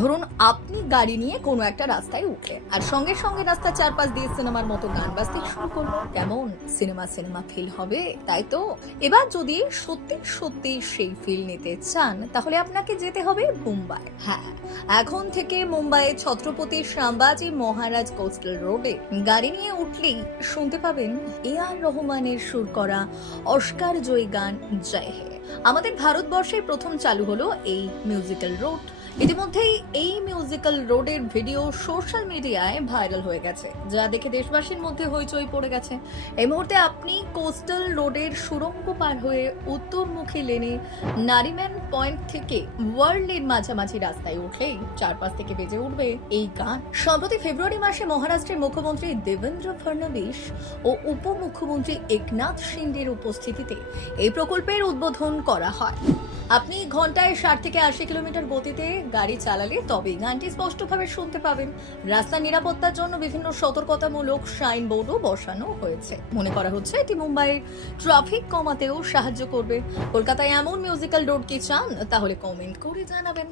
ধরুন আপনি গাড়ি নিয়ে কোনো একটা রাস্তায় উঠলেন আর সঙ্গে সঙ্গে রাস্তার চারপাশ দিয়ে সিনেমার মতো গান বাজতে শুরু করলো। কেমন সিনেমা সিনেমা ফিল হবে, তাই তো? এবার যদি সত্যি সত্যি সেই ফিল নিতে চান তাহলে আপনাকে যেতে হবে মুম্বাই। হ্যাঁ, এখন থেকে মুম্বাইয়ের ছত্রপতি শামবাজি মহারাজ কোস্টাল রোডে গাড়ি নিয়ে উঠলেই শুনতে পাবেন এআর রহমানের সুর করা অস্কার জয়ী গান জয় হে। আমাদের ভারতবর্ষে প্রথম চালু হলো এই মিউজিক্যাল রোড। ইতিমধ্যেই এই মিউজিক্যাল রোডের ভিডিও সোশ্যাল মিডিয়ায় ভাইরাল হয়ে গেছে, যা দেখে দেশবাসীর মধ্যে হইচই পড়ে গেছে। এই মুহূর্তে আপনি কোস্টাল রোডের সুড়ঙ্গ পার হয়ে উত্তরমুখী লেনে নারিম্যান পয়েন্ট থেকে ওয়ার্ল্ডের মাঝামাঝি রাস্তায় উঠলেই চারপাশ থেকে বেজে উঠবে এই গান। সম্প্রতি ফেব্রুয়ারি মাসে মহারাষ্ট্রের মুখ্যমন্ত্রী দেবেন্দ্র ফডনবিস ও উপমুখ্যমন্ত্রী একনাথ শিন্ডের উপস্থিতিতে এই প্রকল্পের উদ্বোধন করা হয়। আপনি ঘন্টায় 60 থেকে 80 কিলোমিটার গতিতে গাড়ি চালালে তবেই গানটি স্পষ্টভাবে শুনতে পাবেন। রাস্তার নিরাপত্তার জন্য বিভিন্ন সতর্কতামূলক সাইনবোর্ডও বসানো হয়েছে। মনে করা হচ্ছে এটি মুম্বাইয়ের ট্রাফিক কমাতেও সাহায্য করবে। কলকাতায় এমন মিউজিক্যাল রোড কি চান? তাহলে কমেন্ট করে জানাবেন।